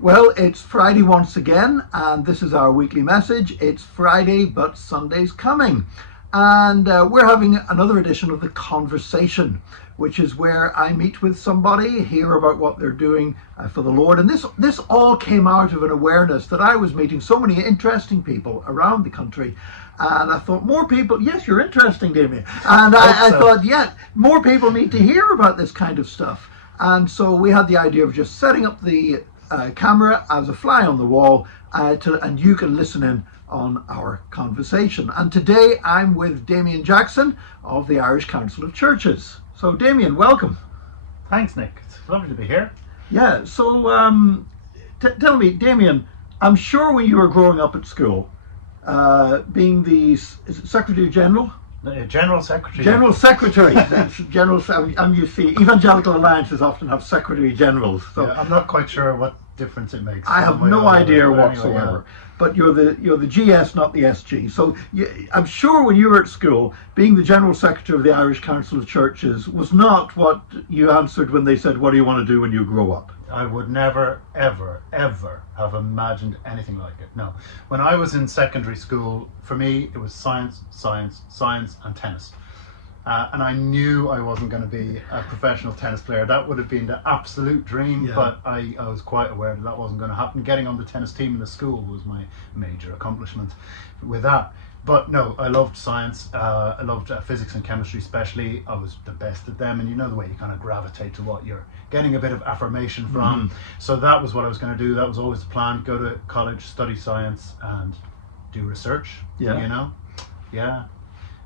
Well, it's Friday once again, and this is our weekly message. It's Friday, but Sunday's coming. And we're having another edition of The Conversation, which is where I meet with somebody, hear about what they're doing for the Lord. And this all came out of an awareness that I was meeting so many interesting people around the country. And I thought, more people, yes, you're interesting, Damian. And I thought, yeah, more people need to hear about this kind of stuff. And so we had the idea of just setting up the camera as a fly on the wall, and you can listen in on our conversation. And today I'm with Damian Jackson of the Irish Council of Churches. So Damian, welcome. Thanks, Nick. It's lovely to be here. Yeah, so tell me, Damian, I'm sure when you were growing up at school, being the Secretary General? General Secretary. General Secretary. You see, Evangelical Alliances often have Secretary Generals. So yeah, I'm not quite sure what difference it makes. I have no idea whatsoever. Anyway, yeah. But you're the GS, not the SG. So I'm sure when you were at school, being the General Secretary of the Irish Council of Churches was not what you answered when they said, "What do you want to do when you grow up?" I would never, ever, ever have imagined anything like it. No. When I was in secondary school, for me, it was science, science, science, and tennis. And I knew I wasn't going to be a professional tennis player. That would have been the absolute dream, Yeah. but I was quite aware that wasn't going to happen. Getting on the tennis team in the school was my major accomplishment with that. But no, I loved science. I loved physics and chemistry especially. I was the best at them, and you know the way you kind of gravitate to what you're getting a bit of affirmation from. Mm-hmm. So that was what I was going to do. That was always the plan. Go to college, study science, and do research. Yeah. You know? Yeah.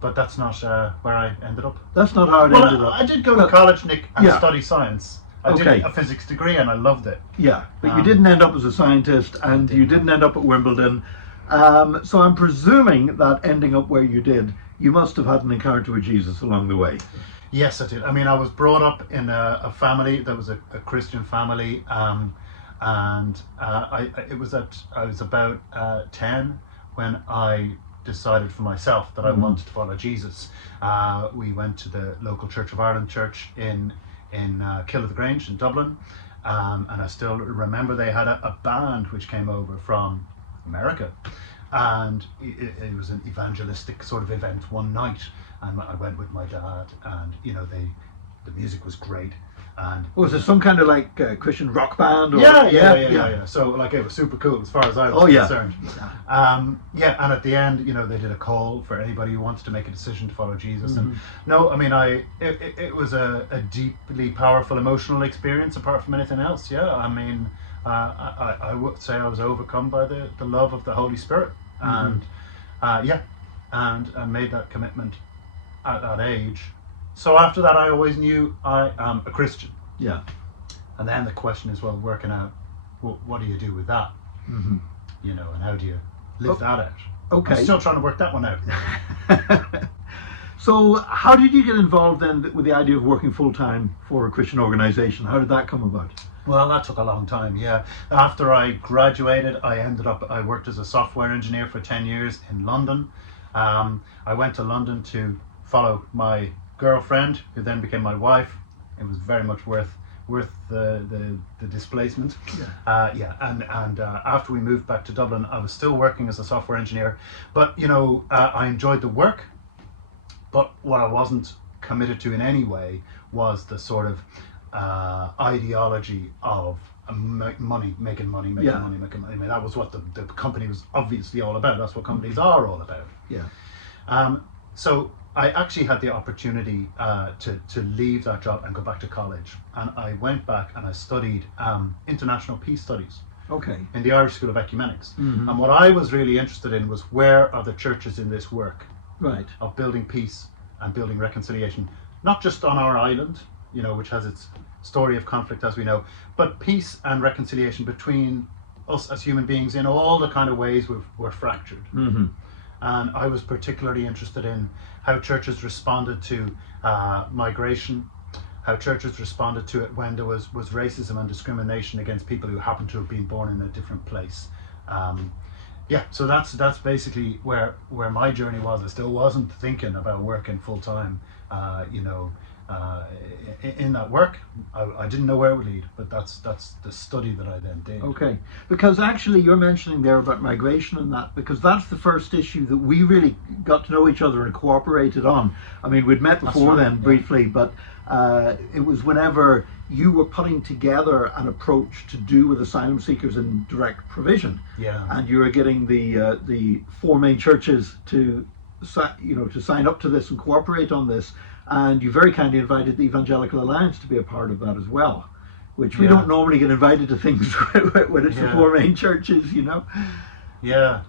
But that's not where I ended up. That's not how it ended up. I did go to college, Nick, and yeah. study science. I Okay. did a physics degree and I loved it. Yeah, but you didn't end up as a scientist, and you didn't end up at Wimbledon. So I'm presuming that ending up where you did, you must have had an encounter with Jesus along the way. Yes, I did. I mean, I was brought up in a family that was a Christian family, and I was about 10 when I decided for myself that I wanted to follow Jesus. We went to the local Church of Ireland church in Kill of the Grange in Dublin, and I still remember they had a band which came over from America, and it was an evangelistic sort of event one night, and I went with my dad, and you know the music was great. And Was it some kind of like Christian rock band? Or? Yeah. So like it was super cool as far as I was concerned. Yeah. And at the end, you know, they did a call for anybody who wanted to make a decision to follow Jesus. And no, I mean, it was a deeply powerful emotional experience apart from anything else. Yeah, I mean, I would say I was overcome by the love of the Holy Spirit, and and made that commitment at that age. So after that, I always knew I am a Christian. Yeah. And then the question is, well, working out, well, what do you do with that? You know, and how do you live that out? Okay. I'm still trying to work that one out. So how did you get involved then with the idea of working full-time for a Christian organization? How did that come about? Well, that took a long time, yeah. After I graduated, I worked as a software engineer for 10 years in London. I went to London to follow my girlfriend, who then became my wife. It was very much worth the displacement. And after we moved back to Dublin, I was still working as a software engineer, but you know, I enjoyed the work, but what I wasn't committed to in any way was the sort of ideology of making money. I mean, that was what the company was obviously all about. That's what companies are all about. Yeah. So I actually had the opportunity to leave that job and go back to college, and I went back and I studied international peace studies. Okay. In the Irish School of Ecumenics. And what I was really interested in was, where are the churches in this work of building peace and building reconciliation, not just on our island, you know, which has its story of conflict as we know, but peace and reconciliation between us as human beings in all the kind of ways we're fractured. And I was particularly interested in how churches responded to migration, how churches responded to it when there was racism and discrimination against people who happened to have been born in a different place. So that's basically where my journey was. I still wasn't thinking about working full time, in that work. I didn't know where it would lead, but that's the study that I then did. Okay, because actually you're mentioning there about migration and that, because that's the first issue that we really got to know each other and cooperated on. I mean, we'd met before then briefly, but it was whenever you were putting together an approach to do with asylum seekers in direct provision. Yeah. And you were getting the four main churches to sign up to this and cooperate on this. And you very kindly invited the Evangelical Alliance to be a part of that as well, which we don't normally get invited to things when it's the four main churches, you know. Yeah.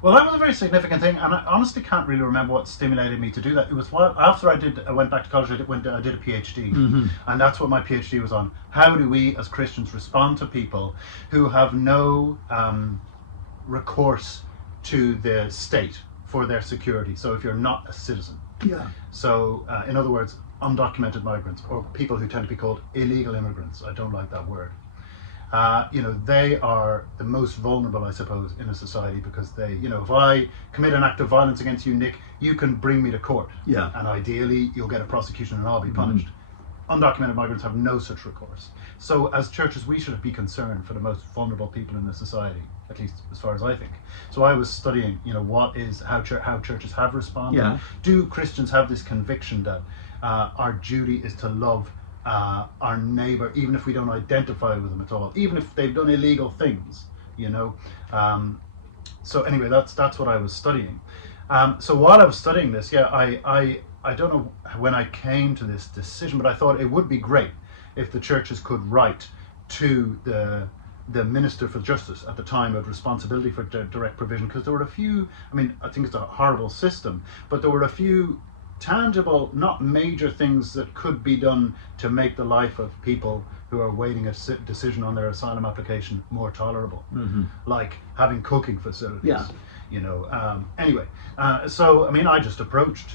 Well, that was a very significant thing, and I honestly can't really remember what stimulated me to do that. It was after I went back to college. I did a PhD, and that's what my PhD was on. How do we, as Christians, respond to people who have no recourse to the state for their security? So, if you're not a citizen, So, in other words, undocumented migrants, or people who tend to be called illegal immigrants. I don't like that word. They are the most vulnerable, I suppose, in a society, because they, if I commit an act of violence against you, Nick, you can bring me to court. Yeah. And ideally, you'll get a prosecution and I'll be punished. Undocumented migrants have no such recourse. So as churches, we should be concerned for the most vulnerable people in the society, at least as far as I think. So I was studying, how churches have responded. Yeah. Do Christians have this conviction that our duty is to love our neighbor, even if we don't identify with them at all, even if they've done illegal things, So anyway, that's what I was studying. So while I was studying this, I don't know when I came to this decision, but I thought it would be great if the churches could write to the Minister for Justice at the time of responsibility for direct provision, because there were a few, I think it's a horrible system, but there were a few tangible, not major things that could be done to make the life of people who are waiting a decision on their asylum application more tolerable, like having cooking facilities. Anyway, so I just approached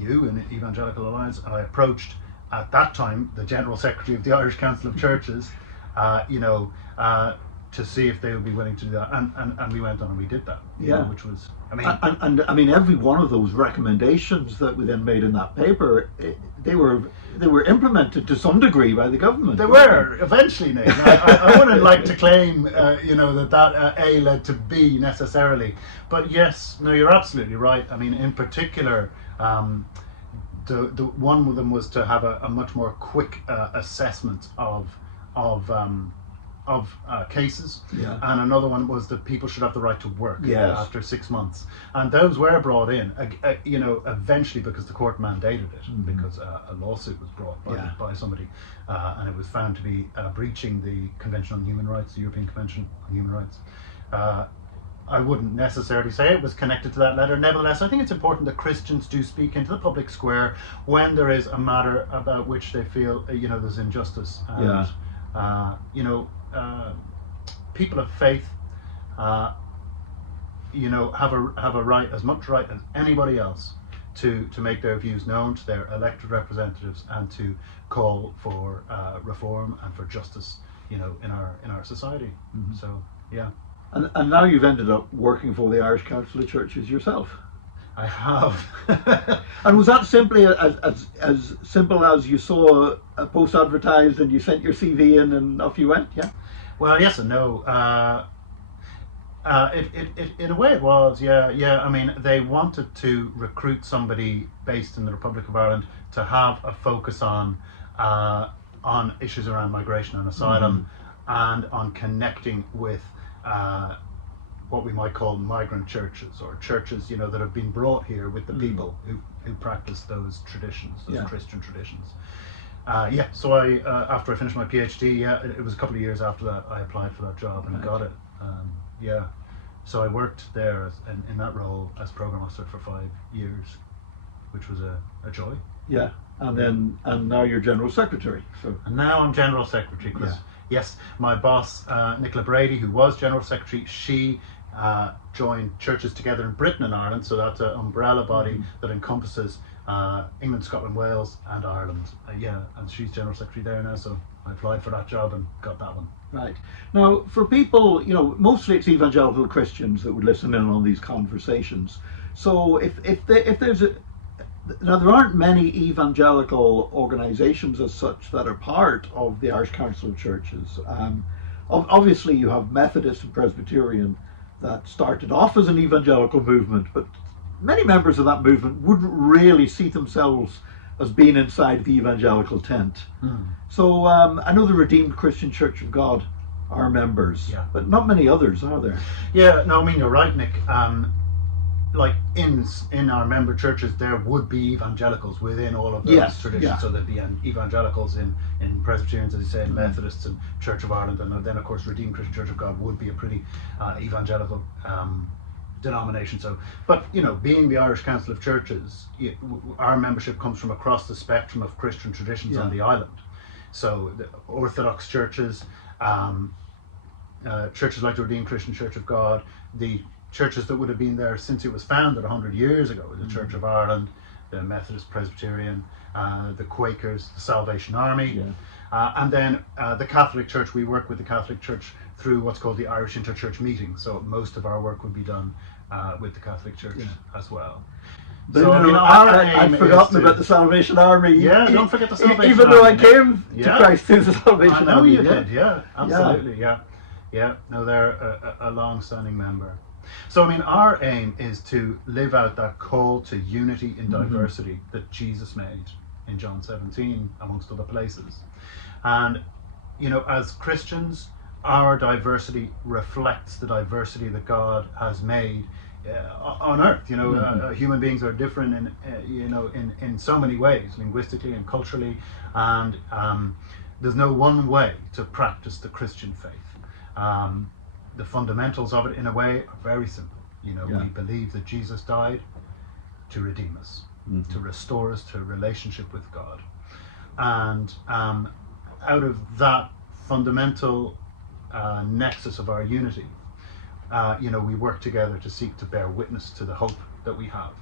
you in the Evangelical Alliance, and I approached at that time the General Secretary of the Irish Council of Churches, to see if they would be willing to do that, and we went on and we did that. Which was, and every one of those recommendations that we then made in that paper, they were implemented to some degree by the government. They were eventually, Nick. I wouldn't like to claim, that A led to B necessarily, but yes, no, you're absolutely right. In particular, the one of them was to have a much more quick assessment of cases, and another one was that people should have the right to work after 6 months, and those were brought in, eventually, because the court mandated it, because a lawsuit was brought by somebody, and it was found to be breaching the Convention on Human Rights, the European Convention on Human Rights. I wouldn't necessarily say it was connected to that letter. Nevertheless, I think it's important that Christians do speak into the public square when there is a matter about which they feel there's injustice, and people of faith, have a right, as much right as anybody else, to make their views known to their elected representatives and to call for reform and for justice, in our society. So yeah. And now you've ended up working for the Irish Council of Churches yourself. I have. And was that simply as simple as you saw a post advertised and you sent your CV in and off you went? Yeah. Well, yes and no. It in a way it was. Yeah. They wanted to recruit somebody based in the Republic of Ireland to have a focus on issues around migration and asylum, and on connecting with what we might call migrant churches, or churches that have been brought here with the people who practice those traditions, those Christian traditions. So I after I finished my PhD, it was a couple of years after that I applied for that job and got it. So I worked there in that role as program officer for 5 years, which was a joy. Yeah, and now you're General Secretary. And now I'm General Secretary, because yes, my boss, Nicola Brady, who was General Secretary, she joined Churches Together in Britain and Ireland, so that's an umbrella body that encompasses England, Scotland, Wales and Ireland. And she's General Secretary there now, so I applied for that job and got that one. Right. Now, for people, mostly it's evangelical Christians that would listen in on these conversations. So if there's Now, there aren't many evangelical organisations as such that are part of the Irish Council of Churches. Obviously, you have Methodist and Presbyterian that started off as an evangelical movement, but many members of that movement wouldn't really see themselves as being inside the evangelical tent. So I know the Redeemed Christian Church of God are members, but not many others, are there? Yeah, no, I mean, you're right, Nick. Like in our member churches, there would be evangelicals within all of those traditions. So there'd be evangelicals in Presbyterians, as you say, Methodists and Church of Ireland, and then of course Redeemed Christian Church of God would be a pretty evangelical denomination. So, but you know, being the Irish Council of Churches, our membership comes from across the spectrum of Christian traditions on the island. So the Orthodox churches, churches like the Redeemed Christian Church of God, the churches that would have been there since it was founded 100 years ago, the Church of Ireland, the Methodist, Presbyterian, the Quakers, the Salvation Army, and then the Catholic Church. We work with the Catholic Church through what's called the Irish Interchurch Meeting, so most of our work would be done with the Catholic Church as well. But so, I'd forgotten about the Salvation Army. Yeah, don't forget the Salvation Army. Even though I came to Christ through the Salvation Army. I know you did, absolutely, yeah. No, they're a long-standing member. So, I mean, our aim is to live out that call to unity in diversity that Jesus made in John 17, amongst other places. And, you know, as Christians, our diversity reflects the diversity that God has made on earth. You know, human beings are different in so many ways, linguistically and culturally, and there's no one way to practice the Christian faith. The fundamentals of it, in a way, are very simple. You know, we believe that Jesus died to redeem us, to restore us to a relationship with God. And out of that fundamental nexus of our unity, you know, we work together to seek to bear witness to the hope that we have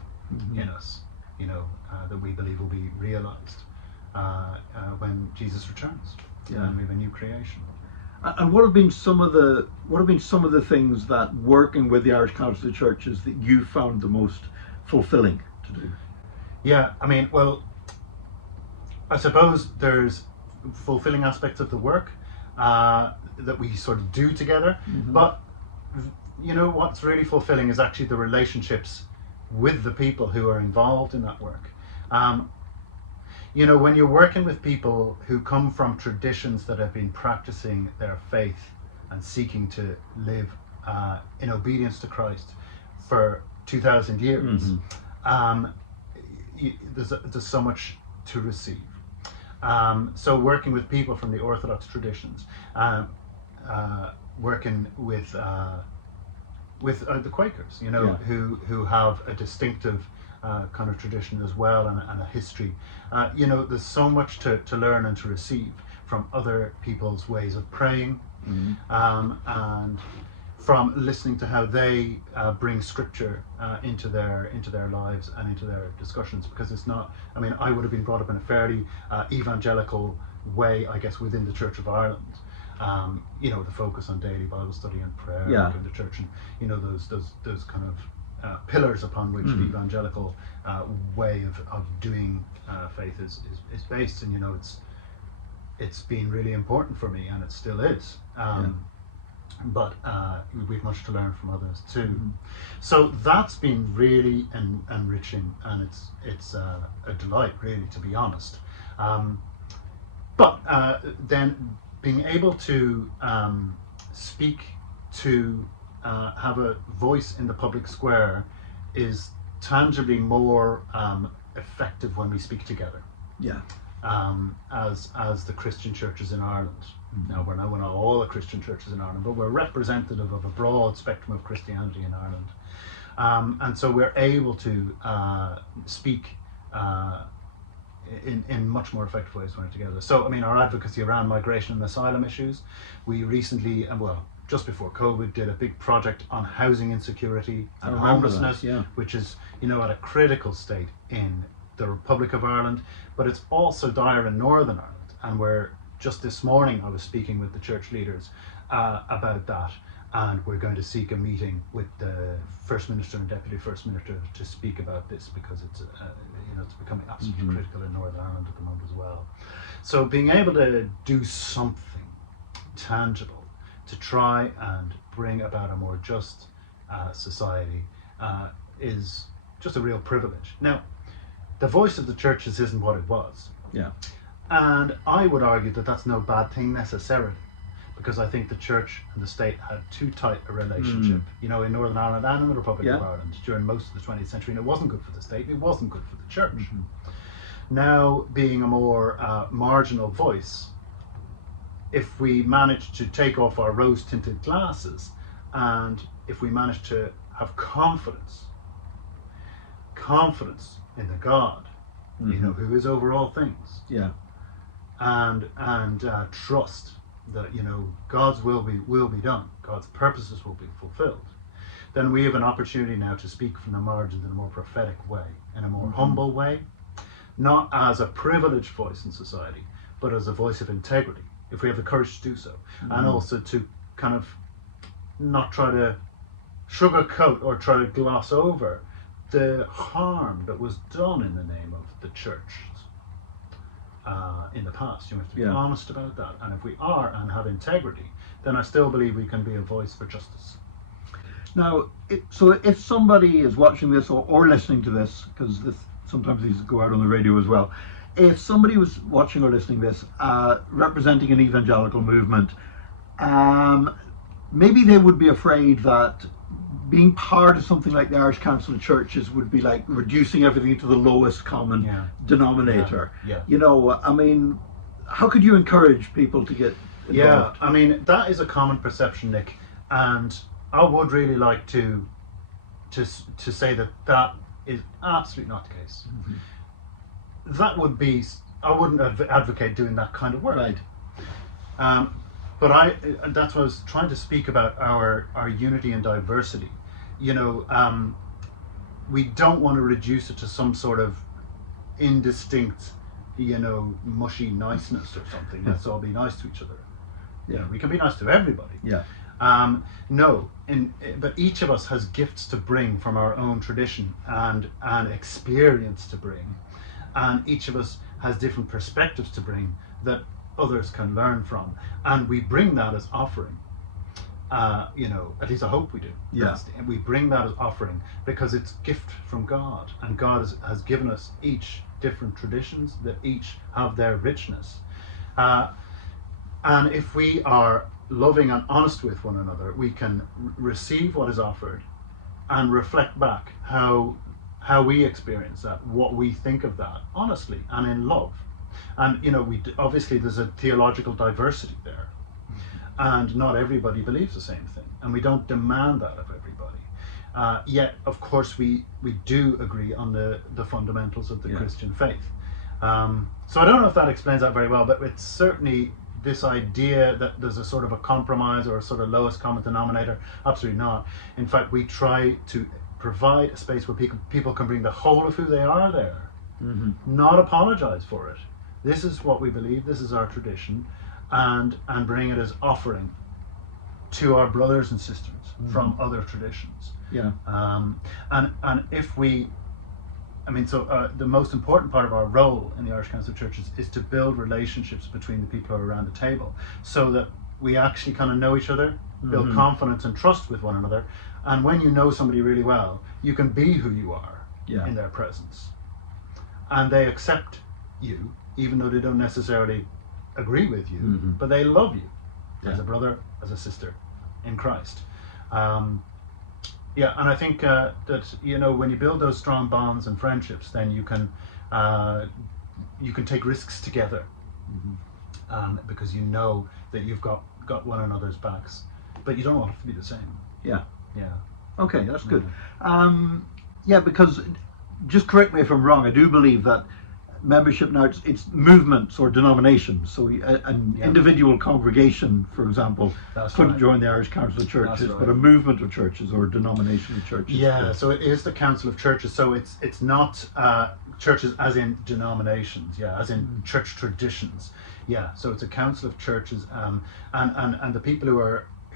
in us, you know, that we believe will be realized when Jesus returns and we have a new creation. And what have been some of the things that working with the Irish Council of Churches that you found the most fulfilling to do? Yeah, I mean, well, I suppose there's fulfilling aspects of the work that we sort of do together, but you know, what's really fulfilling is actually the relationships with the people who are involved in that work. You know, when you're working with people who come from traditions that have been practicing their faith and seeking to live in obedience to Christ for 2,000 years, there's so much to receive. So working with people from the Orthodox traditions, working with the Quakers, you know, who have a distinctive kind of tradition as well, and a history. You know, there's so much to learn and to receive from other people's ways of praying, and from listening to how they bring Scripture into their lives and into their discussions. Because it's not, I mean, I would have been brought up in a fairly evangelical way, I guess, within the Church of Ireland. You know, the focus on daily Bible study and prayer in the church, and you know, those kind of pillars upon which the evangelical way of doing faith is based. And you know, it's been really important for me, and it still is. But we've much to learn from others too. So that's been really enriching, and it's a delight, really, to be honest. But then being able to speak to have a voice in the public square is tangibly more effective when we speak together. As the Christian churches in Ireland. Now, we're not all the Christian churches in Ireland, but we're representative of a broad spectrum of Christianity in Ireland. And so we're able to speak in much more effective ways when we're together. So, I mean, our advocacy around migration and asylum issues, we recently, just before COVID, did a big project on housing insecurity and homelessness, which is, you know, at a critical state in the Republic of Ireland, but it's also dire in Northern Ireland. And just this morning I was speaking with the church leaders about that, and we're going to seek a meeting with the First Minister and Deputy First Minister to speak about this, because it's it's becoming absolutely critical in Northern Ireland at the moment as well. So being able to do something tangible to try and bring about a more just society is just a real privilege. Now, the voice of the churches isn't what it was. Yeah. And I would argue that that's no bad thing necessarily, because I think the church and the state had too tight a relationship, in Northern Ireland and in the Republic of Ireland during most of the 20th century, and it wasn't good for the state, it wasn't good for the church. Now, being a more marginal voice, if we manage to take off our rose-tinted glasses, and if we manage to have confidence in the God, who is over all things, and trust that God's will be done, God's purposes will be fulfilled, then we have an opportunity now to speak from the margins in a more prophetic way, in a more humble way, not as a privileged voice in society, but as a voice of integrity, if we have the courage to do so, and also to kind of not try to sugarcoat or try to gloss over the harm that was done in the name of the church in the past. You have to be honest about that, and if we are and have integrity, then I still believe we can be a voice for justice. Now, so if somebody is watching this or listening to this, because sometimes these go out on the radio as well, if somebody was watching or listening to this representing an evangelical movement, maybe they would be afraid that being part of something like the Irish Council of Churches would be like reducing everything to the lowest common denominator. I mean, how could you encourage people to get involved? I mean, that is a common perception, Nick, and I would really like to say that is absolutely not the case. That would be, I wouldn't advocate doing that kind of work. Right. But that's what I was trying to speak about, our unity and diversity. We don't want to reduce it to some sort of indistinct, mushy niceness or something. Let's all be nice to each other. We can be nice to everybody. No, but each of us has gifts to bring from our own tradition and experience to bring, and each of us has different perspectives to bring that others can learn from, and we bring that as offering. At least I hope we do. And we bring that as offering because it's gift from God, and God has given us each different traditions that each have their richness. And if we are loving and honest with one another, we can receive what is offered and reflect back how we experience that, what we think of that, honestly and in love. And obviously there's a theological diversity there, and not everybody believes the same thing, and we don't demand that of everybody. Yet, of course, we do agree on the fundamentals of the Christian faith. So I don't know if that explains that very well, but it's certainly this idea that there's a sort of a compromise or a sort of lowest common denominator. Absolutely not. In fact, we try to provide a space where people can bring the whole of who they are there, not apologize for it. This is what we believe, this is our tradition, and bring it as offering to our brothers and sisters from other traditions. And if we, the most important part of our role in the Irish Council of Churches is to build relationships between the people who are around the table, so that we actually kind of know each other, build confidence and trust with one another. And when you know somebody really well, you can be who you are in their presence, and they accept you, even though they don't necessarily agree with you, but they love you as a brother, as a sister in Christ. And I think that when you build those strong bonds and friendships, then you can take risks together, because you know that you've got one another's backs, but you don't want it to be the same. Okay, that's good. Because, just correct me if I'm wrong, I do believe that membership now, it's movements or denominations. So an individual congregation, for example, couldn't join the Irish Council of Churches, but a movement of churches or a denomination of churches. So it is the Council of Churches. So it's not churches as in denominations, as in church traditions. So it's a Council of Churches, and the people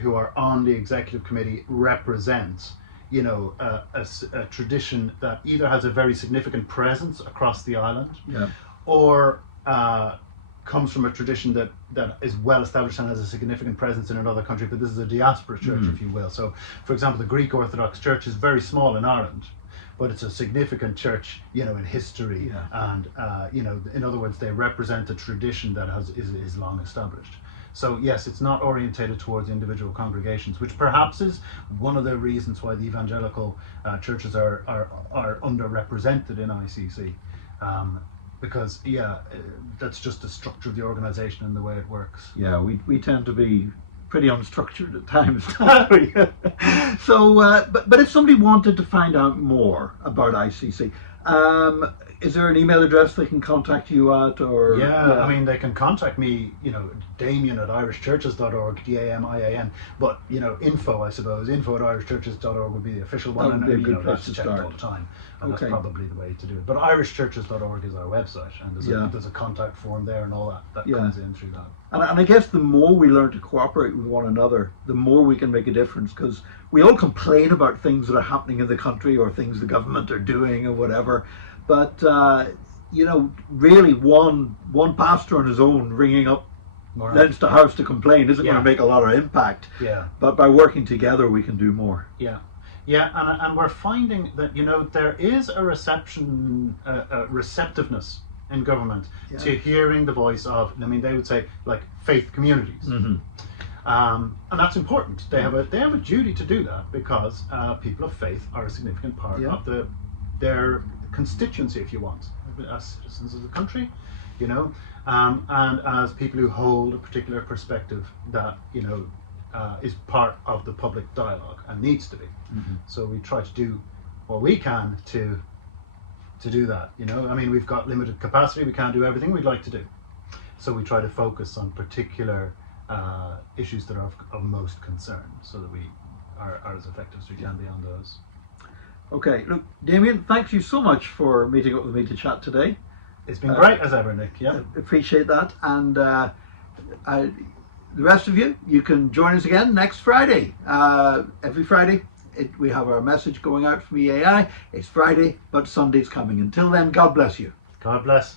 who are on the executive committee represent, a tradition that either has a very significant presence across the island, or comes from a tradition that is well established and has a significant presence in another country, but this is a diaspora church, if you will. So, for example, the Greek Orthodox Church is very small in Ireland, but it's a significant church, in history, and in other words, they represent a tradition that is long established. So yes, it's not orientated towards individual congregations, which perhaps is one of the reasons why the evangelical churches are underrepresented in ICC. Because that's just the structure of the organisation and the way it works. Yeah, we tend to be pretty unstructured at times. So, but if somebody wanted to find out more about ICC, is there an email address they can contact you at? Or I mean, they can contact me, Damian at irishchurches.org, Damian, but info at irishchurches.org would be the official one, and that's checked all the time, and that's probably the way to do it. But irishchurches.org is our website, and there's a contact form there and all that comes in through that. And I guess the more we learn to cooperate with one another, the more we can make a difference, because we all complain about things that are happening in the country or things the government are doing or whatever. But, really one pastor on his own ringing up Leinster House to complain isn't going to make a lot of impact. Yeah. But by working together, we can do more. Yeah. Yeah, and we're finding that, there is a receptiveness in government to hearing the voice of, they would say, like, faith communities. And that's important. They have a duty to do that, because people of faith are a significant part of their constituency, if you want, as citizens of the country, and as people who hold a particular perspective that is part of the public dialogue and needs to be. So we try to do what we can to do that. We've got limited capacity, we can't do everything we'd like to do, so we try to focus on particular issues that are of most concern, so that we are as effective as we can be on those. Okay, look, Damian, thanks you so much for meeting up with me to chat today. It's been great as ever, Nick. Yeah, appreciate that. And the rest of you can join us again next Friday. Every Friday, we have our message going out from EAI. It's Friday, but Sunday's coming. Until then, God bless you. God bless.